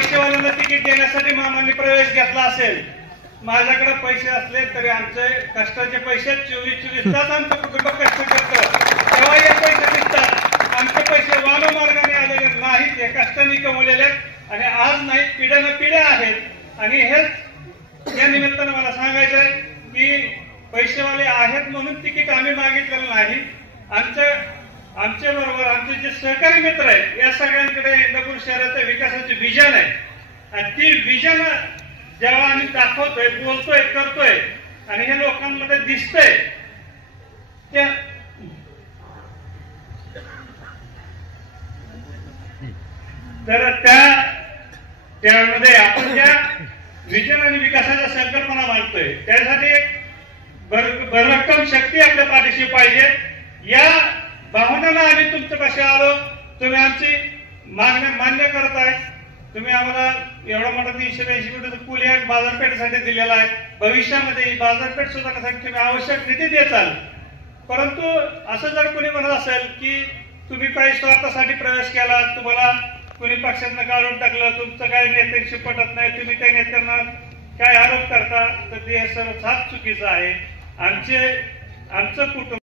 पैसेवाल्यांना ticket देण्यासाठी मामांनी प्रवेश घेतला असेल, माझ्याकडे पैसे असले तरी आमचे कष्टाचे पैसे 24 तास आमचं कुटुंब कष्ट करतं, तेव्हा हे पैसे दिसतात. आमचे पैसे वाममार्गाने आलेले नाहीत, हे कष्टाने कमवलेले आहेत आणि आज नाही पिढ्यानं पिढ्या आहेत. आणि हेच या निमित्तानं मला सांगायचं आहे की पैसेवाले आहेत म्हणून तिकीट आम्ही मागितलेलं नाही. आमच्या बरोबर आमचे जे सहकारी मित्र आहेत या सगळ्यांकडे इंदापूर शहराच्या विकासाची विजन आहे आणि ती विजन जेव्हा आम्ही दाखवतोय, बोलतोय, करतोय आणि हे लोकांमध्ये दिसतंय तर त्यामध्ये आपण ज्या विजन आणि विकासाच्या संकल्पना मांडतोय त्यासाठी एक भरभक्कम शक्ती आपल्या पाठीशी पाहिजे. या भावनेला आम्ही तुमच्यापाशी आलो. तुम्ही आमची मान्य करताय. तुम्ही आम्हाला एवढा मोठा 382 कोटीचा पूल या बाजारपेठेसाठी दिलेला आहे. भविष्यामध्ये ही बाजारपेठ सुधारण्यासाठी तुम्ही आवश्यक निधी देताल. परंतु असं जर कोणी म्हणत असेल की तुम्ही काही स्वार्थासाठी प्रवेश केला, तुम्हाला कोणी पक्षांना काढून टाकलं, तुमचं काही नेत्यांशी पटत नाही, तुम्ही त्या नेत्यांना काय आरोप करता, तर ते सर्व साफ चुकीचं आहे. आमचं कुटुंब